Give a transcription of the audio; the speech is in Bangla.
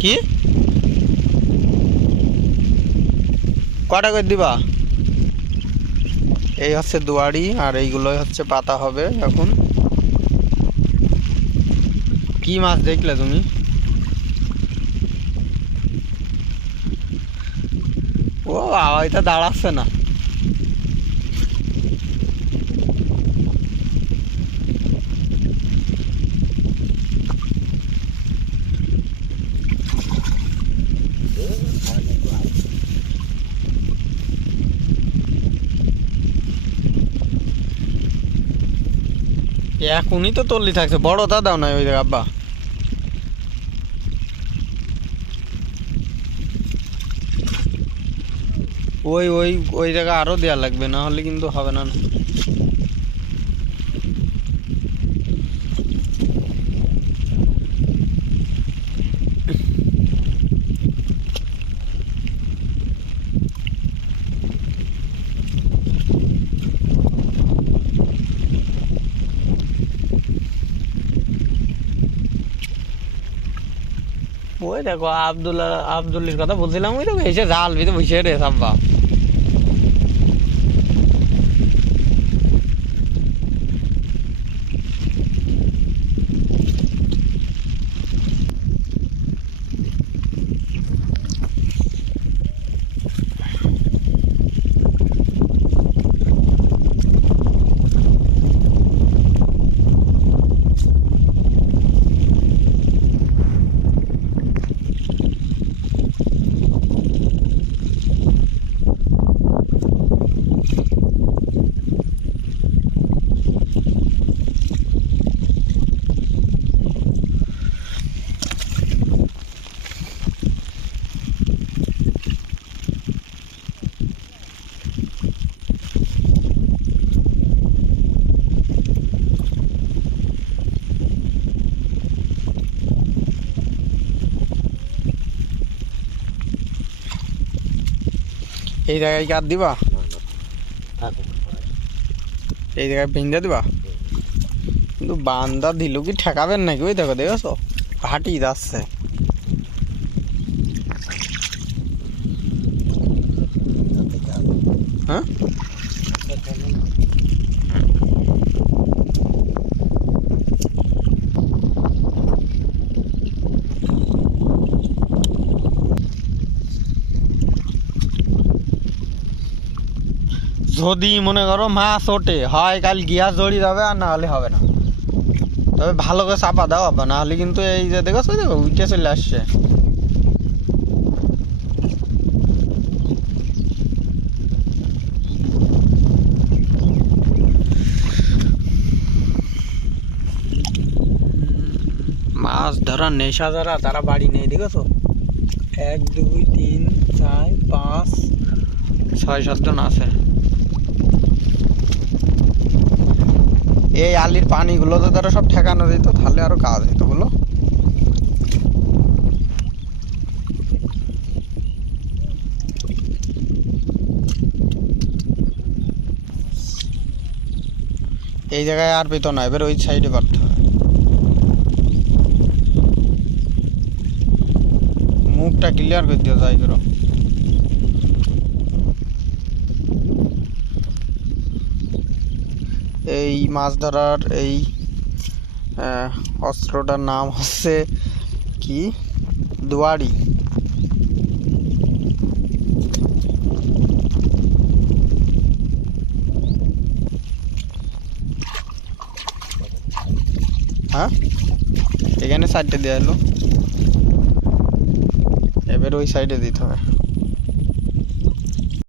কি? কটা করে দিবা? এই হচ্ছে দুয়ারি আর এইগুলোই হচ্ছে পাতা হবে এখন। কি মাছ দেখলে তুমি? ও আওয়াজটা দাঁড়াচ্ছে না। এখনই তো তল্লি থাকছে। বড়টা দাও না ওই জায়গা আব্বা। ওই ওই ওই জায়গা আরও দেওয়া লাগবে, না হলে কিন্তু হবে না। ওই দেখো আব্দুল্লাহ আব্দুল্লির কথা বলছিলাম ওই দেখো এসে জাল ভিতরে বসে রে সাব্বা এই জায়গায় কাট দিবা? এই জায়গায় পিঞ্জা দিবা? কিন্তু বান্দা দিল কি ঠেকাবেন নাকি? ওই দেখো দেখেছ? হাঁটি যাচ্ছে। হ্যাঁ? যদি মনে করো মাছ ওঠে, হয় কাল গিয়া জড়ি যাবে আর না হলে হবে না। তবে ভালো করে চাপা দাও আবার না হলে কিন্তু এই যে দেখো দেখো উঠে চলে আসছে। মাছ ধরার নেশা যারা, তারা বাড়ি নেই, দেখেছ? এক, দুই, তিন, চার, পাঁচ, ছয় সাতজন আছে। এই আলির পানিগুলো তো তারা সব ঠেকানো দিত তাহলে আরও কাজ হইতো, বলো। এই জায়গায় আর পেতো না, এবার ওই সাইডে পারতে হবে মুখটা ক্লিয়ার করে দিও, যাই করো। এই মাছ ধরার এই অস্ত্রটার নাম হচ্ছে কি? দুয়ারি। হ্যাঁ? এখানে সাইডে দেওয়া এলো এবার ওই সাইডে দিতে হবে।